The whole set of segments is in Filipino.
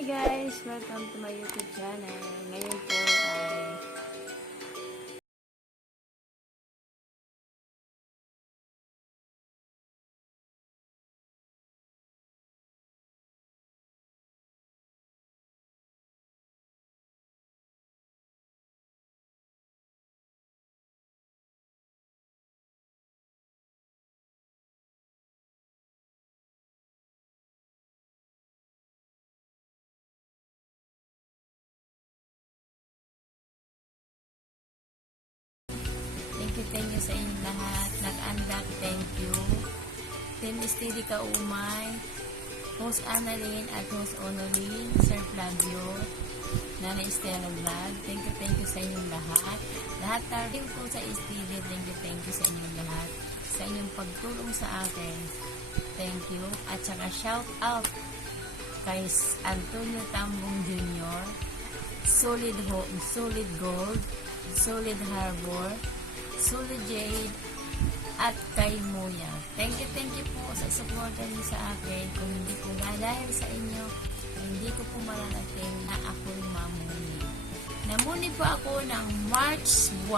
Hi guys! Welcome to my YouTube channel. Ngayon po ay thank you sa inyong lahat. Nag-unlock, thank you. Team Estiri Kaumay, Host Annalyn at Host Honorin, Sir Flavio, Nana Estela Vlog. Thank you sa inyong lahat. Lahat tayo po sa Estiri, thank you sa inyong lahat. Sa inyong pagtulong sa akin. Thank you. At saka shout out kay Antonio Tambong Jr., Solid Hope, Solid Gold, Solid Harbor, Solid Jade, at kay Muya. Thank you po sa suporta niyo sa akin. Kung hindi po dahil sa inyo, hindi ko po mararating na ako'y mamuni. Namuni po ako ng March 1.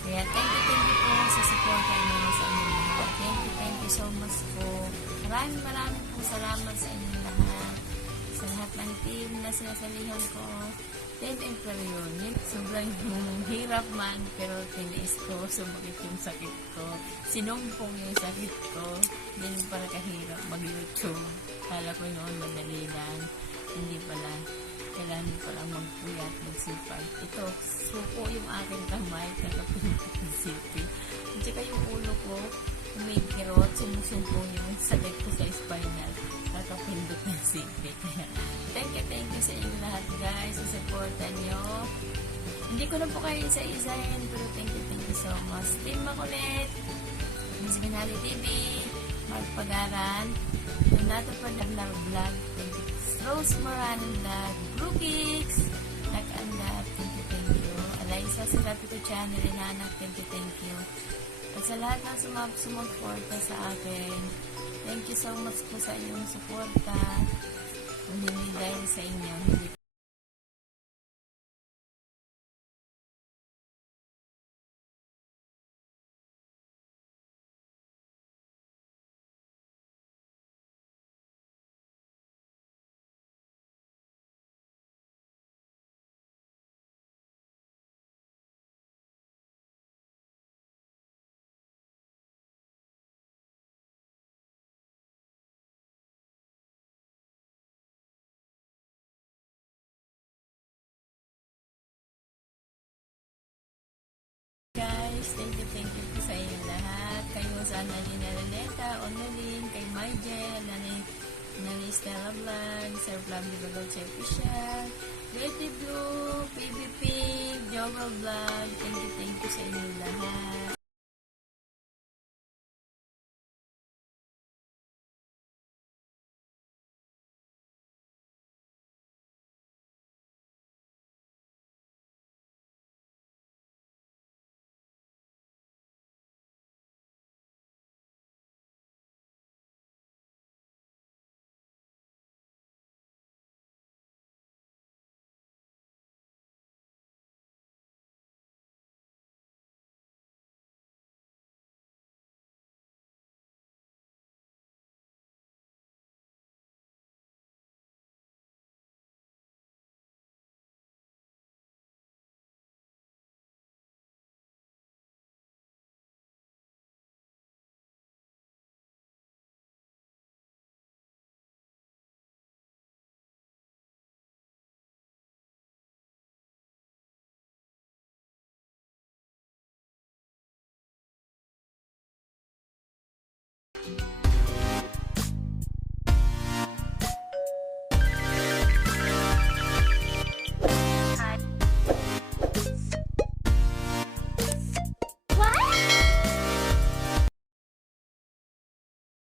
Kaya thank you po sa suporta niyo sa inyo lahat. Thank you so much po. Maraming po salamat sa inyo lahat. Sa lahat ng team na sinasalihan ko. Team Inferior. Sobrang hirap man, pero tiniis ko. Sumakit yung sakit ko. Sinumpong yung sakit ko. Hindi pala kahirap mag-YouTube. Kala ko noon madali lang. Hindi pala. Kailangan ko lang magpuyat, magsipag. Ito, suko yung aking kamay. Kakapinit ng sipi. At saka yung ulo ko, may kirot, sumusumpong yung sakit ko sa spinal. Kakapindot ng sipi. Kaya, thank you sa inyo lahat guys, sa supportan nyo. Hindi ko na po kayo isa-isahin, pero thank you so much. Team Makulit, Miss Binali TV, Mark Pagaran, Donato Padaglar Vlog, Rose Moran Vlog, Brookix, Nag-Andap, thank you. Alaysa sa Rapito Channel, Inanak, thank you. At sa lahat ng sumuporta sa akin, thank you so much po sa inyong suporta. Hindi dahil sa inyo, hindi guys, thank you po sa inyo lahat. Kayo sa Annalyn Araneta, Onolin, kay Maijel, Nani Stella Vlog, Sir Flavio Bagauche Official, Betty Blue, PBP, Jogo Vlog, thank you sa inyo lahat.